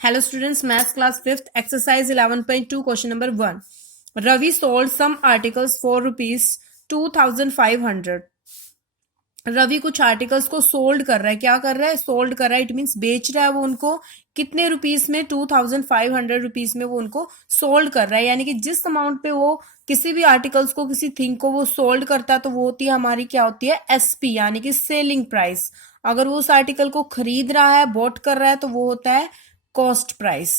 Hello students, maths class 5th, exercise 11.2, question number 1. Ravi sold some articles for rupees 2500. Ravi कुछ articles को sold कर रहा है. क्या कर रहा है? सोल्ड कर रहा है. इट मीन्स बेच रहा है वो उनको कितने रुपीस में? 2500 रुपीस में वो उनको सोल्ड कर रहा है. यानी कि जिस अमाउंट पे वो किसी भी आर्टिकल्स को, किसी थिंग को वो सोल्ड करता है तो वो होती है हमारी, क्या होती है? एसपी, यानी कि सेलिंग प्राइस. अगर वो उस आर्टिकल को खरीद रहा है, बॉट कर रहा है, तो वो होता है कॉस्ट प्राइस.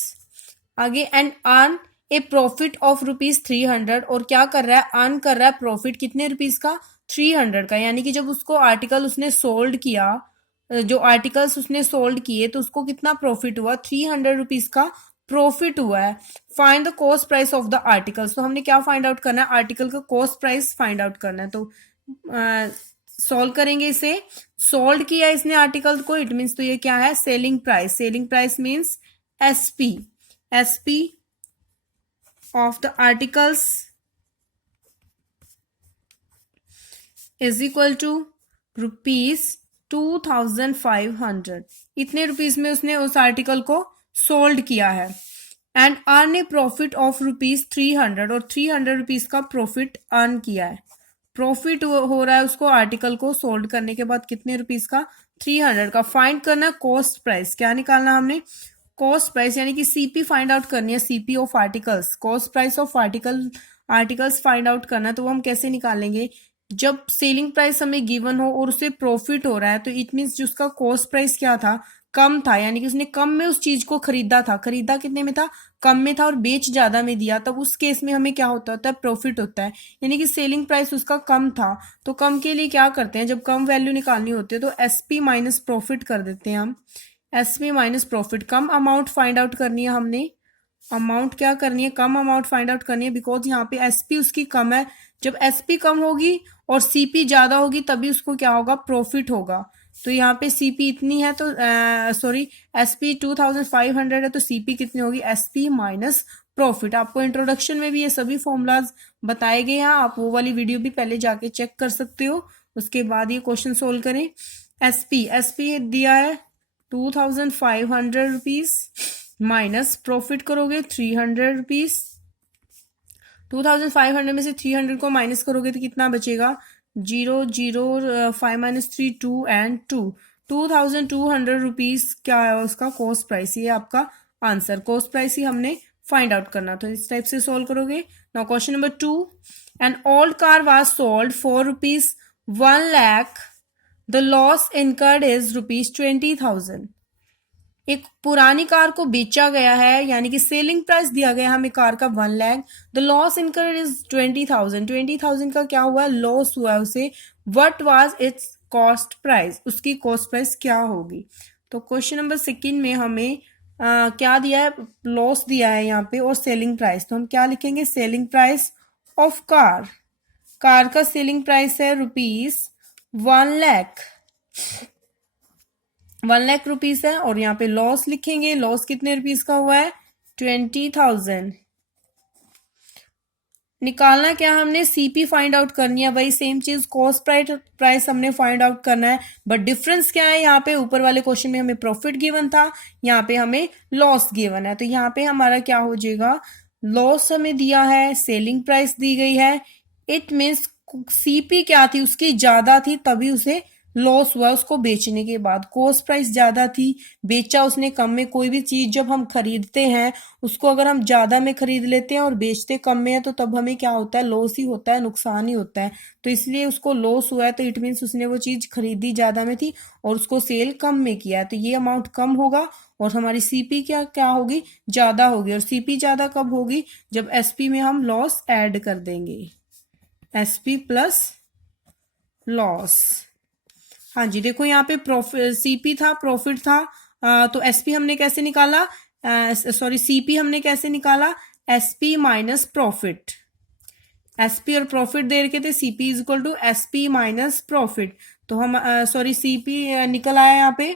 आगे, and earn a profit of rupees 300. और क्या कर रहा है? अर्न कर रहा है प्रॉफिट कितने रुपीज का? 300 का. यानी कि जब उसको आर्टिकल उसने सोल्ड किया, जो आर्टिकल्स उसने सोल्ड किए, तो उसको कितना प्रॉफिट हुआ? 300 रुपीज का प्रॉफिट हुआ है. Find the cost price of the articles. तो हमने क्या फाइंड आउट करना है? आर्टिकल का कॉस्ट प्राइस फाइंड आउट करना है. तो सॉल्व करेंगे इसे. सोल्ड किया इसने आर्टिकल को, इट मीन्स तो ये क्या है? Selling price. Selling price means SP. SP of the articles is equal to rupees 2500. इतने रुपीस में उसने उस आर्टिकल को सोल्ड किया है. And earn a profit of rupees 300. और 300 रुपीज का प्रॉफिट अर्न किया है. प्रॉफिट हो रहा है उसको आर्टिकल को सोल्ड करने के बाद कितने रुपीस का? 300 का. फाइंड करना कॉस्ट प्राइस. क्या निकालना हमने? कॉस्ट प्राइस, यानी कि सीपी फाइंड आउट करनी है. CP of articles, cost price of articles find out करना है. तो वो हम कैसे निकालेंगे? जब सेलिंग प्राइस हमें गिवन हो और उसे प्रॉफिट हो रहा है, तो इट मीन्स जिसका कॉस्ट प्राइस क्या था? कम था. यानी कि उसने कम में उस चीज को खरीदा था. खरीदा कितने में था? कम में था, और बेच ज्यादा में दिया. तब उस केस में हमें क्या होता है? प्रॉफिट होता है. यानी कि सेलिंग प्राइस उसका कम था, तो कम के लिए क्या करते हैं? जब कम वैल्यू निकालनी होती है तो एसपी माइनस प्रॉफिट कर देते हैं हम. SP minus profit. कम अमाउंट फाइंड आउट करनी है हमने. अमाउंट क्या करनी है? कम अमाउंट फाइंड आउट करनी है. बिकॉज यहाँ पे एसपी उसकी कम है. जब एसपी कम होगी और सीपी ज्यादा होगी, तभी उसको क्या होगा? प्रॉफिट होगा. तो यहाँ पे सीपी इतनी है, तो सॉरी, एसपी 2500 है, तो सीपी कितनी होगी? SP minus profit. आपको इंट्रोडक्शन में भी ये सभी फॉर्मूलाज बताए गए हैं. आप वो वाली वीडियो भी पहले जाके चेक कर सकते हो. उसके बाद ये क्वेश्चन सोल्व करें. एसपी, एसपी दिया है 2500 रुपीज, माइनस प्रॉफिट करोगे 300 रुपीज. 2500 में से 300 को माइनस करोगे तो कितना बचेगा? 0 0 5 माइनस 3 2 एंड 2. 2200 रुपीज क्या है उसका कॉस्ट प्राइस? ये आपका आंसर. कॉस्ट प्राइस ही हमने फाइंड आउट करना. तो इस टाइप से सोल्व करोगे. Now question number 2. An old car was sold for rupees 1 lakh. The loss incurred is rupees 20,000. एक पुरानी कार को बेचा गया है, यानी कि सेलिंग प्राइस दिया गया हमें कार का 1 lakh. The loss incurred is 20,000. 20,000 का क्या हुआ? लॉस हुआ है उसे. What was it's cost price? उसकी कॉस्ट प्राइस क्या होगी? तो क्वेश्चन नंबर 2 में हमें क्या दिया है? लॉस दिया है यहाँ पे, और सेलिंग प्राइस. तो हम क्या लिखेंगे? Selling price of car. Car का सेलिंग प्राइस है रुपीज 1 लाख. 1 लाख रुपीज है. और यहाँ पे लॉस लिखेंगे. लॉस कितने रुपीज का हुआ है? 20,000. निकालना क्या हमने? सीपी फाइंड आउट करनी है. वही सेम चीज, कॉस्ट प्राइस हमने फाइंड आउट करना है. बट डिफरेंस क्या है? यहाँ पे ऊपर वाले क्वेश्चन में हमें प्रॉफिट गिवन था, यहाँ पे हमें लॉस गिवन है. तो यहाँ पे हमारा क्या हो जाएगा? लॉस हमें दिया है, सेलिंग प्राइस दी गई है. इट मीन्स सीपी क्या थी? उसकी ज्यादा थी, तभी उसे लॉस हुआ. उसको बेचने के बाद कॉस्ट प्राइस ज्यादा थी, बेचा उसने कम में. कोई भी चीज जब हम खरीदते हैं, उसको अगर हम ज्यादा में खरीद लेते हैं और बेचते कम में है, तो तब हमें क्या होता है? लॉस ही होता है, नुकसान ही होता है. तो इसलिए उसको लॉस हुआ है, तो इट मीन्स उसने वो चीज खरीदी ज्यादा में थी और उसको सेल कम में किया है. तो ये अमाउंट कम होगा और हमारी सीपी क्या क्या होगी? ज्यादा होगी. और सीपी ज्यादा कब होगी? जब एसपी में हम लॉस ऐड कर देंगे. SP plus loss. हाँ जी, देखो यहाँ पे प्रॉफिट, सीपी था, प्रॉफिट था. तो एसपी हमने कैसे निकाला? सॉरी, सीपी हमने कैसे निकाला? SP minus profit. एसपी और प्रॉफिट दे रखे थे. CP is equal to SP minus profit. तो हम सॉरी, सीपी निकल आया यहाँ पे.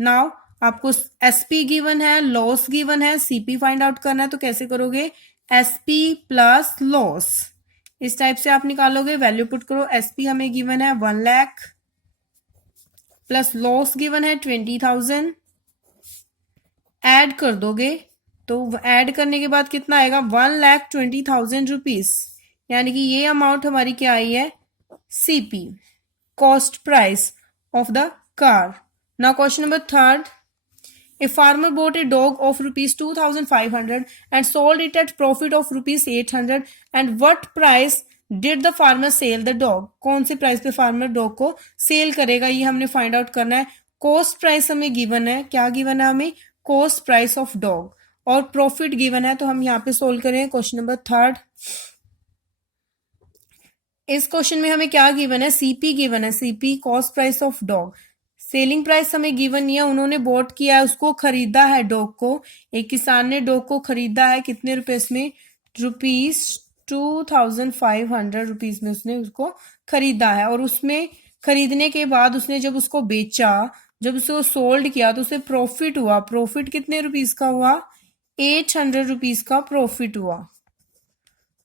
नाउ आपको एसपी गिवन है, लॉस गिवन है, सीपी फाइंड आउट करना है. तो कैसे करोगे? SP plus loss. इस टाइप से आप निकालोगे. वैल्यू पुट करो. एसपी हमें गिवन है 1 लाख, प्लस लॉस गिवन है 20,000, ऐड कर दोगे तो ऐड करने के बाद कितना आएगा 1,20,000 रुपीज, यानी कि ये अमाउंट हमारी क्या आई है CP, cost price of the car. Now question number third, a farmer bought a dog of rupees 2,500 and sold it at profit of rupees 800 and what price did the farmer sell the dog, कौन से price पे farmer dog को sell करेगा ये हमने find out करना है। Cost price हमें गिवन है, क्या गिवन है हमें कॉस्ट प्राइस ऑफ डॉग, और प्रॉफिट गिवन है, तो हम यहाँ पे सोल्व करें क्वेश्चन नंबर थर्ड। इस क्वेश्चन में हमें क्या गिवन है सीपी गिवन है, CP cost price of dog. Selling price हमें गिवन नहीं है, उन्होंने बोट किया है, उसको खरीदा है डॉग को, एक किसान ने डॉग को खरीदा है कितने रुपए में रुपीज 2,500 रुपीज में उसने उसको खरीदा है, और उसमें खरीदने के बाद उसने जब उसको बेचा, जब उसको सोल्ड किया तो उसे प्रॉफिट हुआ। प्रॉफिट कितने रुपीज का हुआ 800 रुपीज का प्रॉफिट हुआ,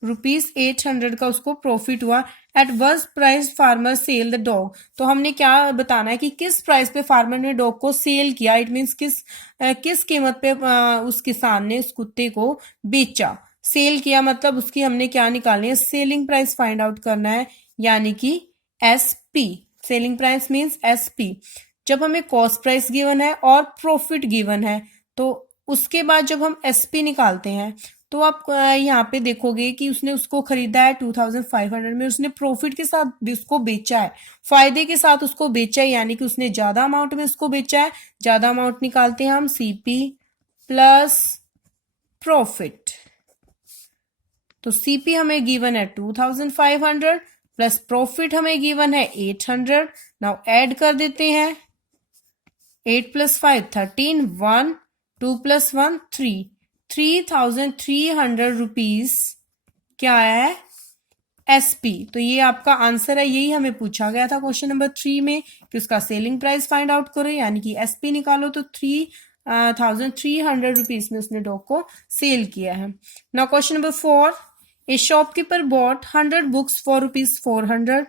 रुपीज 800 का उसको प्रॉफिट हुआ। At what price farmer sell the dog, तो हमने क्या बताना है कि किस प्राइस पे फार्मर ने डॉग को सेल किया, इट मीन्स किस कीमत पे उस किसान ने उस कुत्ते को बेचा। सेल किया मतलब उसकी हमने क्या निकालनी है सेलिंग प्राइस फाइंड आउट करना है, यानी कि SP, selling price means SP. जब हमें कॉस्ट प्राइस गिवन है और प्रॉफिट गिवन है, तो उसके बाद जब हम एसपी निकालते हैं तो आप यहाँ पे देखोगे कि उसने उसको खरीदा है 2,500 में, उसने प्रॉफिट के साथ भी उसको बेचा है, फायदे के साथ उसको बेचा है, यानी कि उसने ज्यादा अमाउंट में उसको बेचा है। ज्यादा अमाउंट निकालते हैं हम सीपी प्लस प्रॉफिट, तो सीपी हमें गिवन है 2,500 प्लस प्रॉफिट हमें गिवन है 800। नाउ ऐड कर देते हैं, 8 + 5 13, 1 2 + 1 3, 3,300 रुपीज क्या है एसपी। तो ये आपका आंसर है, यही हमें पूछा गया था क्वेश्चन नंबर 3 में कि उसका सेलिंग प्राइस फाइंड आउट करो, यानी कि एसपी निकालो, तो 3,300 रुपीज में उसने डॉग को सेल किया है। Now question number 4, A shopkeeper bot 100 books for rupees 400,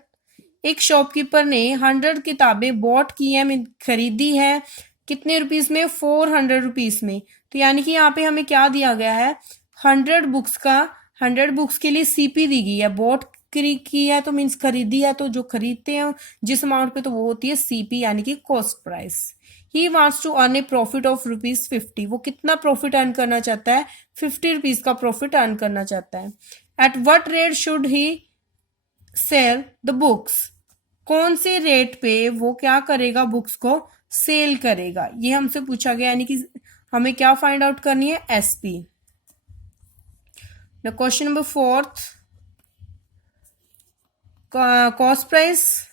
एक शॉपकीपर ने 100 किताबें बॉट की है, खरीदी है, कितने रुपीज में 400 रुपीज में। तो यानी कि यहाँ पे हमें क्या दिया गया है 100 बुक्स का, 100 बुक्स के लिए सीपी दी गई है, बॉट की है तो मीन्स खरीदी है, तो जो खरीदते हैं जिस अमाउंट पे तो वो होती है सीपी, यानी कि cost price. He wants to earn a profit of rupees 50, वो कितना प्रॉफिट अर्न करना चाहता है 50 रुपीज का प्रॉफिट अर्न करना चाहता है। At what rate should he sell the books, कौन से रेट पे वो क्या करेगा बुक्स को सेल करेगा, ये हमसे पूछा गया, यानी कि हमें क्या फाइंड आउट करनी है SP. Question number 4, cost price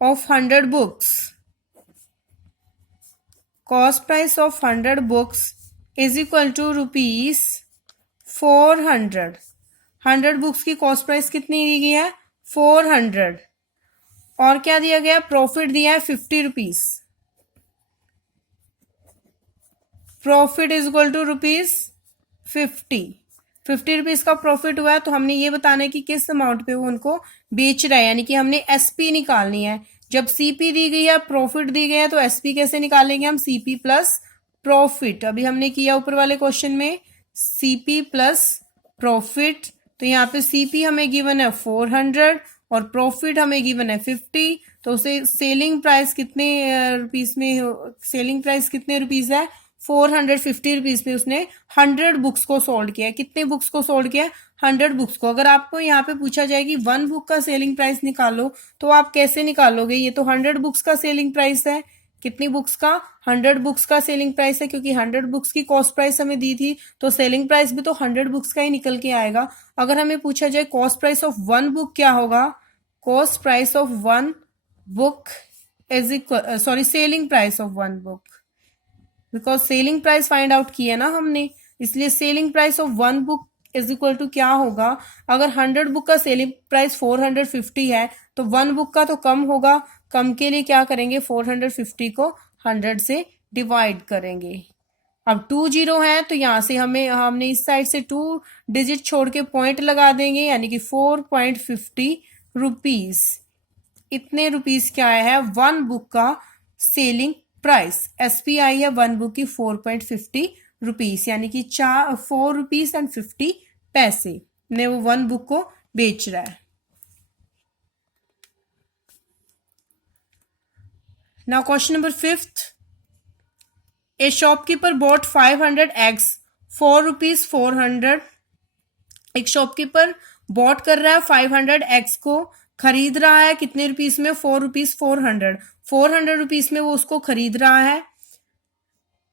of 100 books, cost price of 100 books is equal to rupees 400। 100 books की कॉस्ट प्राइस कितनी दी गई है 400, और क्या दिया गया प्रॉफिट दिया है 50 rupees, profit is equal to rupees 50 rupees का प्रॉफिट हुआ है। तो हमने ये बताना है कि किस अमाउंट पे वो उनको बेच रहा है, यानी कि हमने एसपी निकालनी है। जब सीपी दी गई है प्रॉफिट दी गई है, तो एसपी कैसे निकालेंगे हम सीपी प्लस प्रॉफिट। अभी हमने किया ऊपर वाले क्वेश्चन में सीपी प्लस प्रॉफिट, तो यहाँ पे सीपी हमें गिवन है 400 और प्रॉफिट हमें गिवन है 50, तो उसे सेलिंग प्राइस कितने रुपीज में, सेलिंग प्राइस कितने रुपीज है 450 रुपीज में उसने 100 बुक्स को सोल्ड किया। कितने बुक्स को सोल्ड किया 100 बुक्स को। अगर आपको यहाँ पे पूछा जाए कि 1 बुक का सेलिंग प्राइस निकालो, तो आप कैसे निकालोगे, ये तो 100 बुक्स का सेलिंग प्राइस है, कितनी बुक्स का 100 बुक्स का सेलिंग प्राइस है, क्योंकि 100 बुक्स की कॉस्ट प्राइस हमें दी थी, तो सेलिंग प्राइस भी तो 100 बुक्स का ही निकल के आएगा। अगर हमें पूछा जाए कॉस्ट प्राइस ऑफ 1 बुक क्या होगा, cost price of 1 book is equal, sorry selling price of 1 book, because selling price find out किया ना हमने, इसलिए selling price of 1 book is equal to क्या होगा, अगर 100 बुक का सेलिंग प्राइस 450 है तो 1 बुक का तो कम होगा, कम के लिए क्या करेंगे 450 को 100 से डिवाइड करेंगे। अब 2 जीरो है तो यहाँ से हमने इस साइड से 2 डिजिट छोड़ के पॉइंट लगा देंगे, यानी कि 4.50 रुपीज, इतने रुपीज क्या है 1 बुक का सेलिंग प्राइस SP आई है वन बुक की 4.50 रुपीस, यानी कि 4 रुपीस एंड 50 पैसे में वो वन बुक को बेच रहा है। नाउ क्वेश्चन नंबर 5th, ए शॉपकीपर बॉट 500 eggs 4 रुपीज 400। एक शॉपकीपर बॉट कर रहा है 500 eggs को, खरीद रहा है कितने रुपीस में, 4 रुपीज 400। 400 रुपीस में वो उसको खरीद रहा है,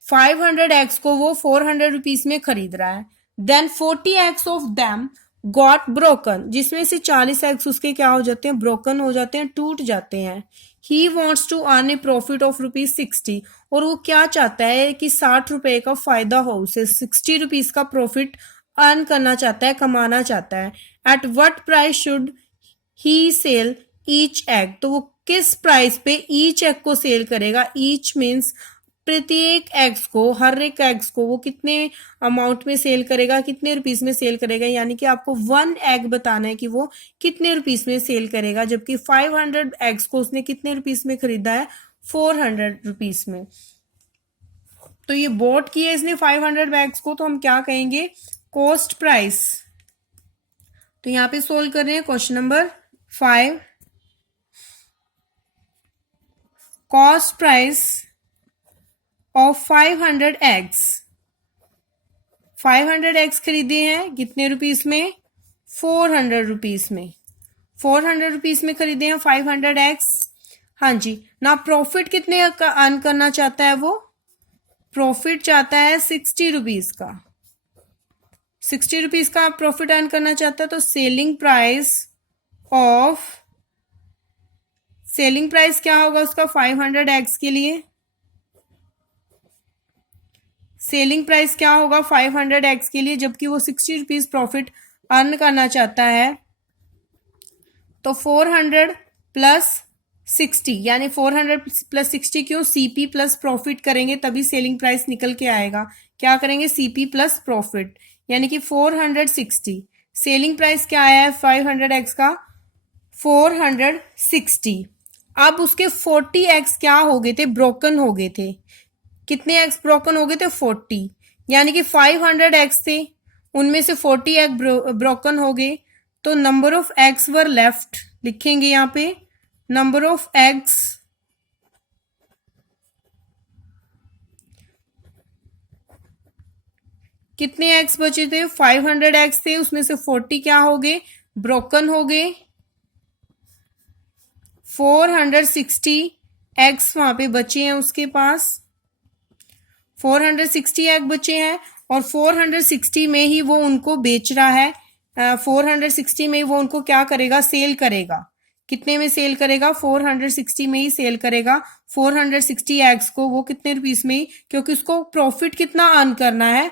500 eggs को वो 400 रुपीस में खरीद रहा है। Then 40 eggs of them got broken, जिसमें से 40 eggs उसके क्या हो जाते हैं, ब्रोकन हो जाते हैं, टूट जाते हैं। He wants to earn a profit of ₹60, और वो क्या चाहता है कि 60 रुपए का फायदा हो, उसे 60 रुपीज का प्रॉफिट अर्न करना चाहता है, कमाना चाहता है। At what price should he sell each egg, तो वो किस प्राइस पे ईच एग को सेल करेगा। ईच मीन्स प्रत्येक एग्स को, हर एक एग्स को वो कितने अमाउंट में सेल करेगा, कितने रुपीस में सेल करेगा, यानी कि आपको 1 एग बताना है कि वो कितने रुपीस में सेल करेगा, जबकि 500 एग्स को उसने कितने रुपीस में खरीदा है, 400 रुपीस में। तो ये बॉट किया इसने 500 एग्स को, तो हम क्या कहेंगे, कॉस्ट प्राइस। तो यहां पे सोल्व कर रहे हैं question number 5। Cost price of 500 eggs, 500 eggs खरीदे हैं कितने रुपीस में, 400 रुपीस में। 400 रुपीस में खरीदे हैं 500 eggs। हाँ जी, ना प्रॉफिट कितने का अर्न करना चाहता है वो, प्रॉफिट चाहता है 60 रुपीस का, 60 रुपीस का प्रॉफिट अर्न करना चाहता है। तो सेलिंग प्राइस क्या होगा उसका 500 eggs के लिए, सेलिंग प्राइस क्या होगा 500 eggs के लिए, जबकि वो 60 रुपीज प्रॉफिट अर्न करना चाहता है। तो 400 प्लस 60, यानी 400 प्लस 60 क्यों, CP प्लस प्रॉफिट करेंगे तभी सेलिंग प्राइस निकल के आएगा। क्या करेंगे, CP प्लस प्रॉफिट, यानी कि 460। सेलिंग प्राइस क्या आया है 500 eggs का, 460। अब उसके 40 eggs क्या हो गए थे, ब्रोकन हो गए थे। कितने एग्स ब्रोकन हो गए थे, 40, यानी कि 500 एग्स थे, उनमें से 40 एग ब्रोकन हो गए। तो number of eggs were left, लिखेंगे यहां पे नंबर ऑफ एग्स कितने एग्स बचे थे, 500 एग्स थे, उसमें से 40 क्या हो गए, ब्रोकन हो गए। 460 एग्स वहां पे बचे हैं उसके पास, 460 एग बचे हैं, और 460 में ही वो उनको बेच रहा है। 460 में वो उनको क्या करेगा, सेल करेगा। कितने में सेल करेगा, 460 में ही सेल करेगा। 460 एग्स को वो कितने रुपीस में ही, क्योंकि उसको प्रॉफिट कितना अर्न करना है,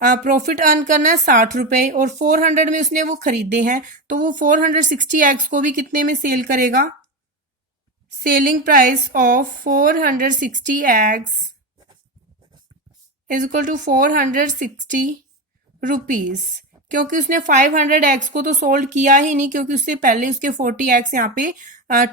प्रॉफिट अर्न करना है 60 रुपए, और 400 में उसने वो खरीदे हैं, तो वो 460 एग्स को भी कितने में सेल करेगा। Selling price of 460 eggs is equal to 460 rupees, क्योंकि उसने 500 एग्स को तो सोल्ड किया ही नहीं, क्योंकि उससे पहले उसके 40 एग्स यहाँ पे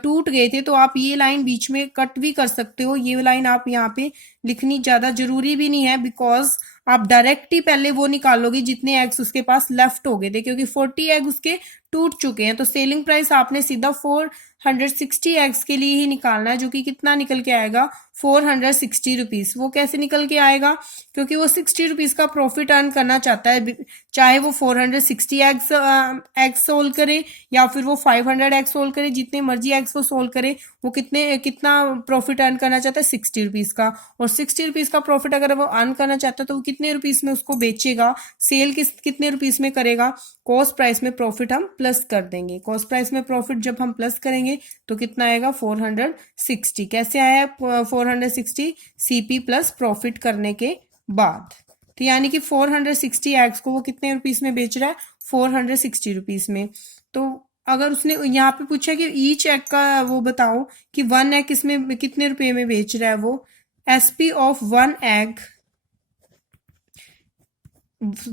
टूट गए थे। तो आप ये लाइन बीच में कट भी कर सकते हो, ये लाइन आप यहाँ पे लिखनी ज्यादा जरूरी भी नहीं है, बिकॉज आप डायरेक्ट ही पहले वो निकालोगे जितने एग्स उसके पास लेफ्ट हो गए थे, क्योंकि 40 एग उसके टूट चुके हैं। तो सेलिंग प्राइस आपने सीधा 460 एग्स के लिए ही निकालना है, जो कि कितना निकल के आएगा, 460 रुपीज। वो कैसे निकल के आएगा, क्योंकि वो 60 रुपीज का प्रॉफिट अर्न करना चाहता है, चाहे वो 460 एग्स सोल्ड करे या फिर वो 500 एग्स सोल्ड करे, जितने मर्जी एग्स वो सोल्ड करे, वो कितना प्रॉफिट अर्न करना चाहता है, 60 रुपीज का। और 60 रुपीज का प्रॉफिट अगर वो अर्न करना चाहता है तो वो कितने रुपीज में उसको बेचेगा, सेल कितने रुपीज में करेगा, कॉस्ट प्राइस में प्रॉफिट हम प्लस कर देंगे। कॉस्ट प्राइस में प्रॉफिट जब हम प्लस करेंगे तो कितना आएगा, 460। कैसे आया 460, CP प्लस प्रॉफिट करने के बाद। तो यानी कि 460 एग्स को वो कितने रुपीस में बेच रहा है, 460 रुपीस में। तो अगर उसने यहाँ पे पूछा कि ईच एग का वो बताओ कि 1 एग इसमें कितने रुपए में बेच रहा है वो, SP of 1 egg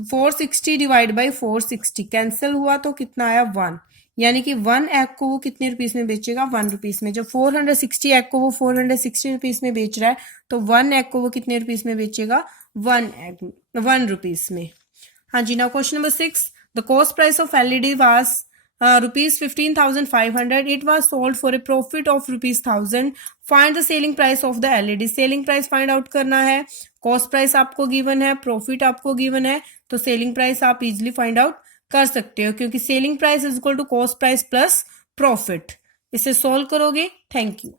460 divide by 460 cancel हुआ तो कितना आया, 1, यानी कि 1 एग को वो कितने रुपीस में बेचेगा, 1 रुपीस में। जब 460 एग को वो 460 रुपीस में बेच रहा है तो 1 एग को वो कितने रुपीस में बेचेगा, 1 रुपीस में। हाँ जी, now question number 6, the cost price of LED was rupees 15,500. It was sold for a profit of rupees 1,000. Find the selling price of the LED. Selling price find out करना है। Cost price आपको given है, profit आपको given है, तो selling price आप easily find out कर सकते हो, क्योंकि selling price is equal to cost price plus profit. इसे सॉल्व करोगे। Thank you.